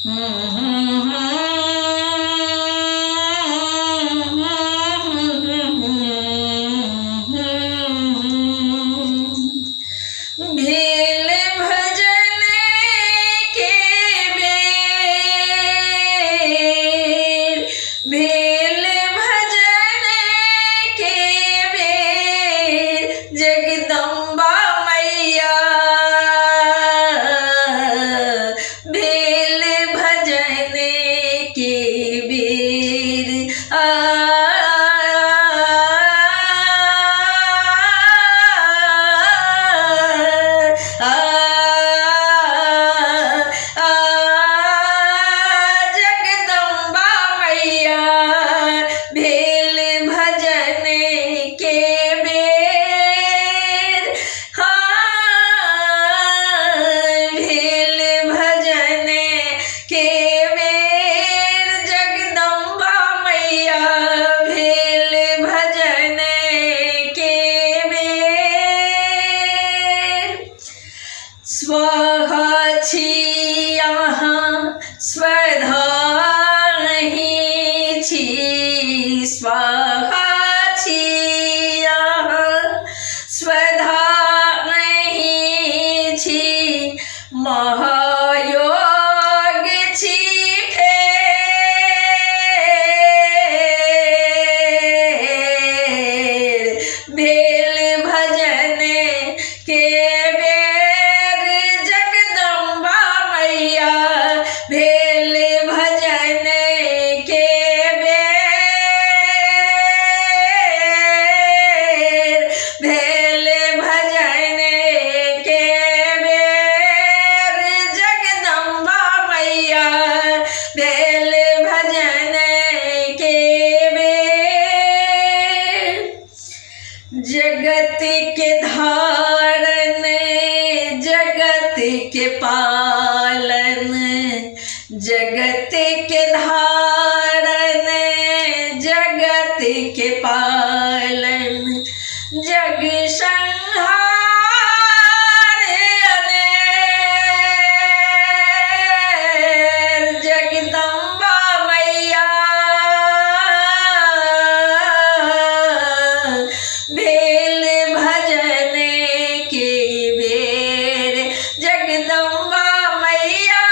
भेल भजन के बेर, भेल भजन के बेर, जगदम्बा मैया भेल भजन के बेर। जगदम्बा मैया भेल भजन के बेर, भेल भजन के बेर, जगदम्बा मैया भेल भजन के बेर। स्वाहा छी अहाँ स्वधा नहीं छी, स्वाहा छी अहाँ स्वधा नहीं छी, महायोग छी फेर, भेल भजन के बेर, जगदम्बा मैया भेल भजन के बेर, भेल भजन के बेर, जगदम्बा मैया भेल भजन के बेर। जगत के धारण, जगत के पालन, जगत के धारण, जगत के पालन, जग संहार अनेर, जगदम्बा मैया भेल भजन के बेर, जगदम्बा मैया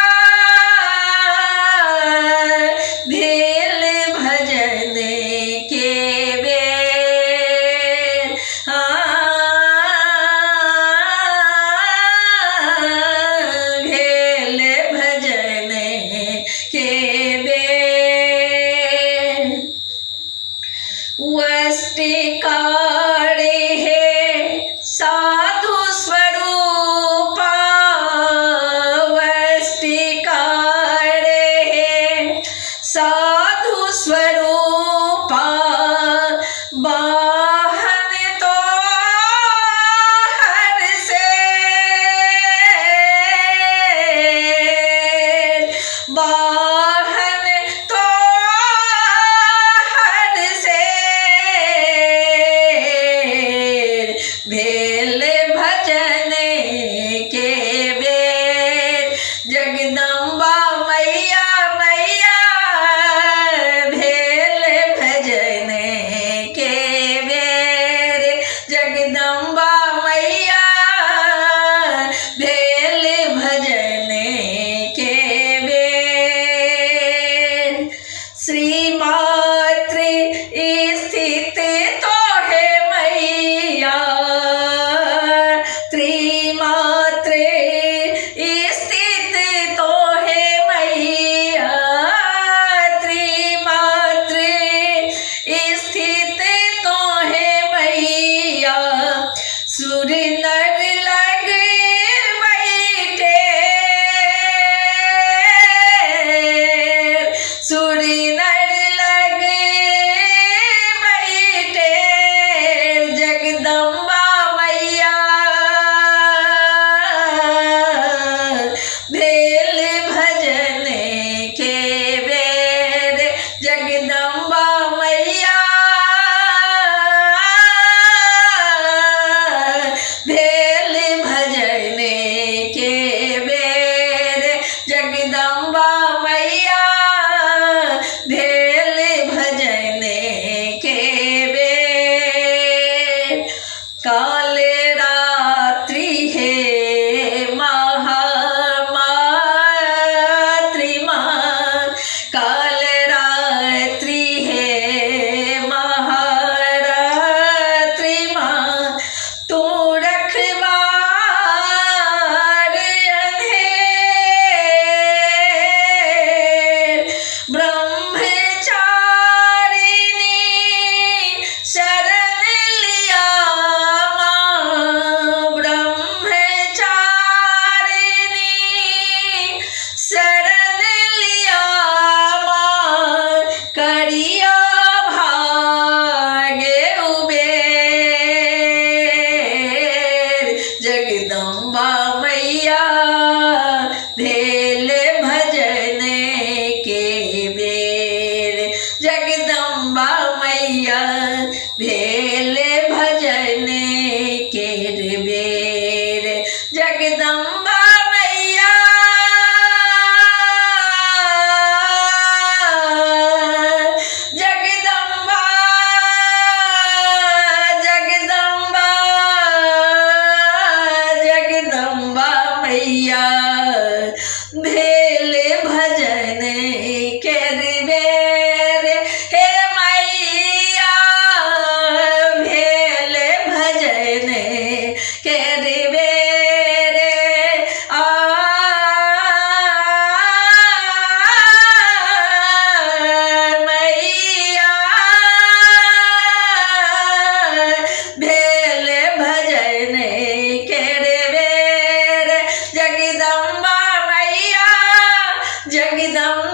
जगदम्बा